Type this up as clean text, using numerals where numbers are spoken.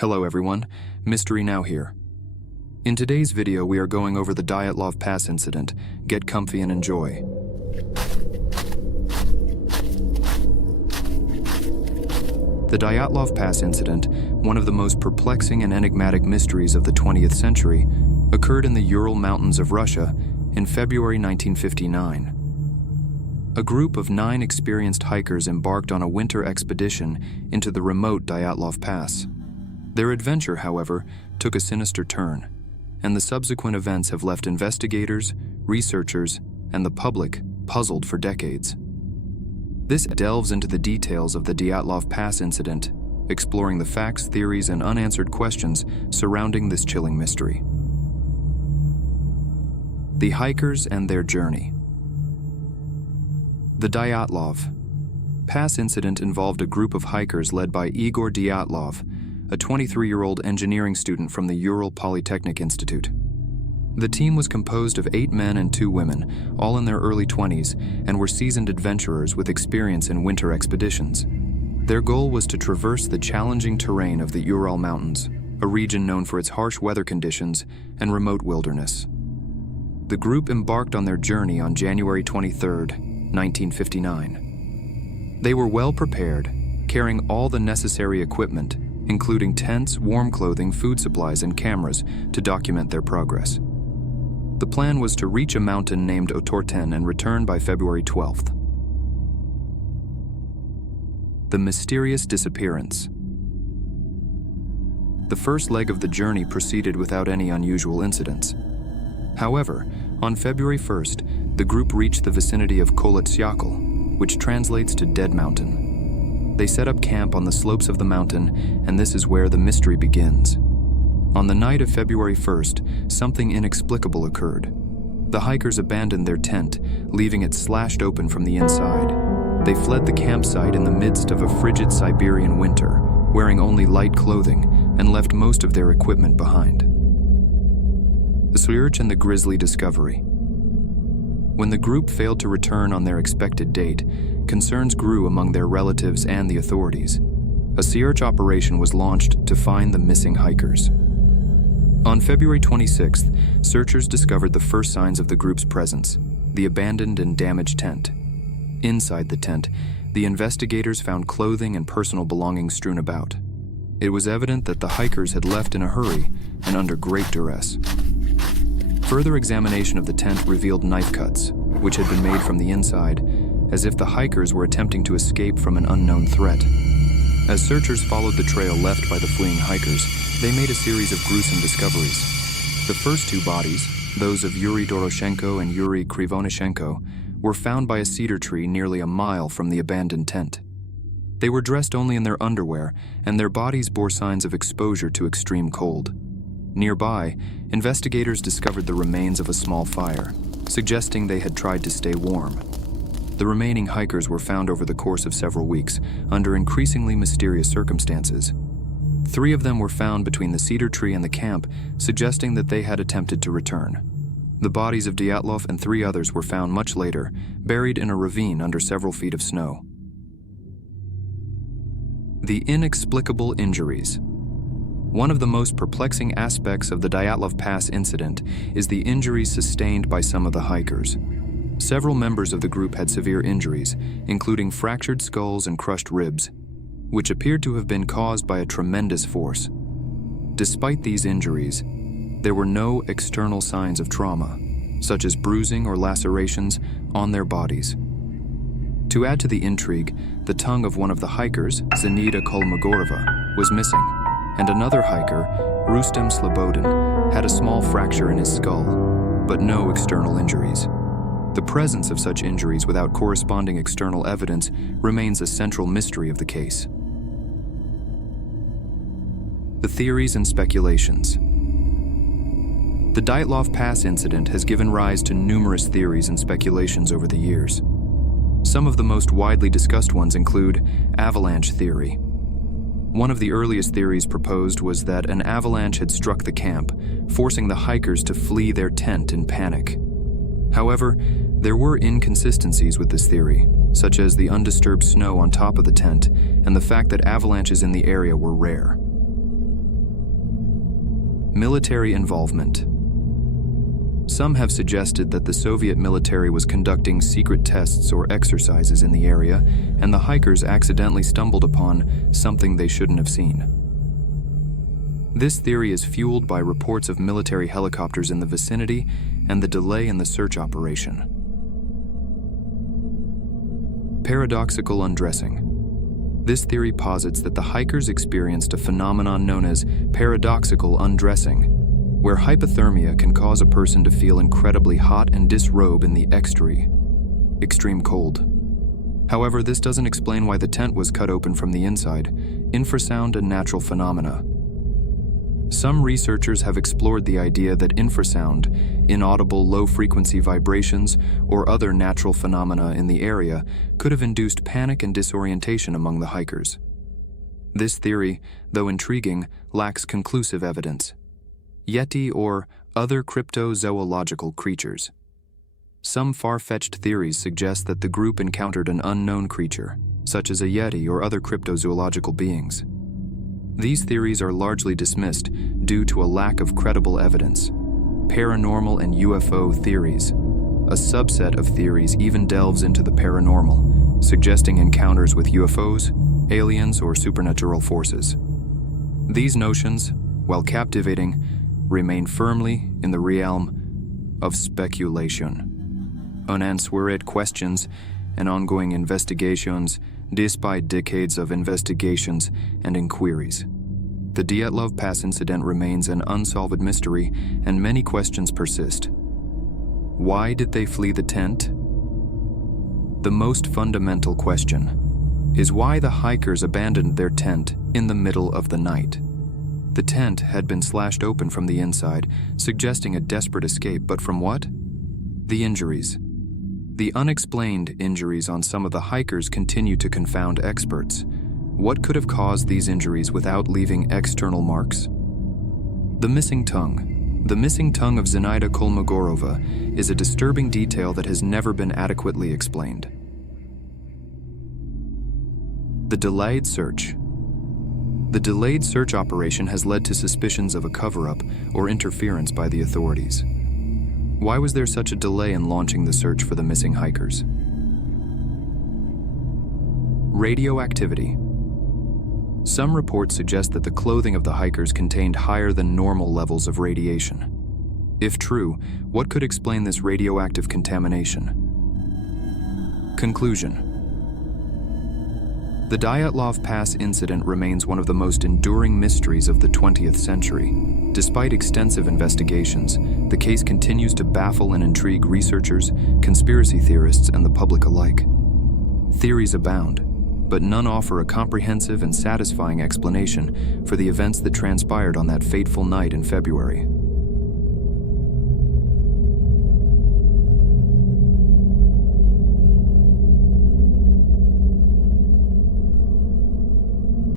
Hello everyone, Mystery Now here. In today's video we are going over the Dyatlov Pass incident. Get comfy and enjoy. The Dyatlov Pass incident, one of the most perplexing and enigmatic mysteries of the 20th century, occurred in the Ural Mountains of Russia in February 1959. A group of 9 experienced hikers embarked on a winter expedition into the remote Dyatlov Pass. Their adventure, however, took a sinister turn, and the subsequent events have left investigators, researchers, and the public puzzled for decades. This delves into the details of the Dyatlov Pass incident, exploring the facts, theories, and unanswered questions surrounding this chilling mystery. The hikers and their journey. The Dyatlov Pass incident involved a group of hikers led by Igor Dyatlov, a 23-year-old engineering student from the Ural Polytechnic Institute. The team was composed of 8 men and 2 women, all in their early 20s, and were seasoned adventurers with experience in winter expeditions. Their goal was to traverse the challenging terrain of the Ural Mountains, a region known for its harsh weather conditions and remote wilderness. The group embarked on their journey on January 23, 1959. They were well prepared, carrying all the necessary equipment, including tents, warm clothing, food supplies, and cameras to document their progress. The plan was to reach a mountain named Otorten and return by February 12th. The mysterious disappearance. The first leg of the journey proceeded without any unusual incidents. However, on February 1st, the group reached the vicinity of Kholat Syakhl, which translates to Dead Mountain. They set up camp on the slopes of the mountain, and this is where the mystery begins. On the night of February 1st, something inexplicable occurred. The hikers abandoned their tent, leaving it slashed open from the inside. They fled the campsite in the midst of a frigid Siberian winter, wearing only light clothing, and left most of their equipment behind. The search and the grisly discovery. When the group failed to return on their expected date, concerns grew among their relatives and the authorities. A search operation was launched to find the missing hikers. On February 26th, searchers discovered the first signs of the group's presence, the abandoned and damaged tent. Inside the tent, the investigators found clothing and personal belongings strewn about. It was evident that the hikers had left in a hurry and under great duress. Further examination of the tent revealed knife cuts, which had been made from the inside, as if the hikers were attempting to escape from an unknown threat. As searchers followed the trail left by the fleeing hikers, they made a series of gruesome discoveries. The first 2 bodies, those of Yuri Doroshenko and Yuri Krivonishenko, were found by a cedar tree nearly a mile from the abandoned tent. They were dressed only in their underwear, and their bodies bore signs of exposure to extreme cold. Nearby, investigators discovered the remains of a small fire, suggesting they had tried to stay warm. The remaining hikers were found over the course of several weeks, under increasingly mysterious circumstances. 3 of them were found between the cedar tree and the camp, suggesting that they had attempted to return. The bodies of Dyatlov and 3 others were found much later, buried in a ravine under several feet of snow. The inexplicable injuries. One of the most perplexing aspects of the Dyatlov Pass incident is the injuries sustained by some of the hikers. Several members of the group had severe injuries, including fractured skulls and crushed ribs, which appeared to have been caused by a tremendous force. Despite these injuries, there were no external signs of trauma, such as bruising or lacerations, on their bodies. To add to the intrigue, the tongue of one of the hikers, Zenita Kolmogorova, was missing, and another hiker, Rustem Slobodin, had a small fracture in his skull, but no external injuries. The presence of such injuries without corresponding external evidence remains a central mystery of the case. The theories and speculations. The Dyatlov Pass incident has given rise to numerous theories and speculations over the years. Some of the most widely discussed ones include avalanche theory. One of the earliest theories proposed was that an avalanche had struck the camp, forcing the hikers to flee their tent in panic. However, there were inconsistencies with this theory, such as the undisturbed snow on top of the tent and the fact that avalanches in the area were rare. Military involvement. Some have suggested that the Soviet military was conducting secret tests or exercises in the area, and the hikers accidentally stumbled upon something they shouldn't have seen. This theory is fueled by reports of military helicopters in the vicinity and the delay in the search operation. Paradoxical undressing. This theory posits that the hikers experienced a phenomenon known as paradoxical undressing, where hypothermia can cause a person to feel incredibly hot and disrobe in the extreme cold. However, this doesn't explain why the tent was cut open from the inside. Infrasound and natural phenomena. Some researchers have explored the idea that infrasound, inaudible low-frequency vibrations, or other natural phenomena in the area could have induced panic and disorientation among the hikers. This theory, though intriguing, lacks conclusive evidence. Yeti or other cryptozoological creatures. Some far-fetched theories suggest that the group encountered an unknown creature, such as a Yeti or other cryptozoological beings. These theories are largely dismissed due to a lack of credible evidence. Paranormal and UFO theories. A subset of theories even delves into the paranormal, suggesting encounters with UFOs, aliens, or supernatural forces. These notions, while captivating, remain firmly in the realm of speculation. Unanswered questions and ongoing investigations despite decades of investigations and inquiries. The Dyatlov Pass incident remains an unsolved mystery, and many questions persist. Why did they flee the tent? The most fundamental question is why the hikers abandoned their tent in the middle of the night. The tent had been slashed open from the inside, suggesting a desperate escape, but from what? The injuries. The unexplained injuries on some of the hikers continue to confound experts. What could have caused these injuries without leaving external marks? The missing tongue. The missing tongue of Zenaida Kolmogorova is a disturbing detail that has never been adequately explained. The delayed search. The delayed search operation has led to suspicions of a cover-up or interference by the authorities. Why was there such a delay in launching the search for the missing hikers? Radioactivity. Some reports suggest that the clothing of the hikers contained higher than normal levels of radiation. If true, what could explain this radioactive contamination? Conclusion. The Dyatlov Pass incident remains one of the most enduring mysteries of the 20th century. Despite extensive investigations, the case continues to baffle and intrigue researchers, conspiracy theorists, and the public alike. Theories abound, but none offer a comprehensive and satisfying explanation for the events that transpired on that fateful night in February.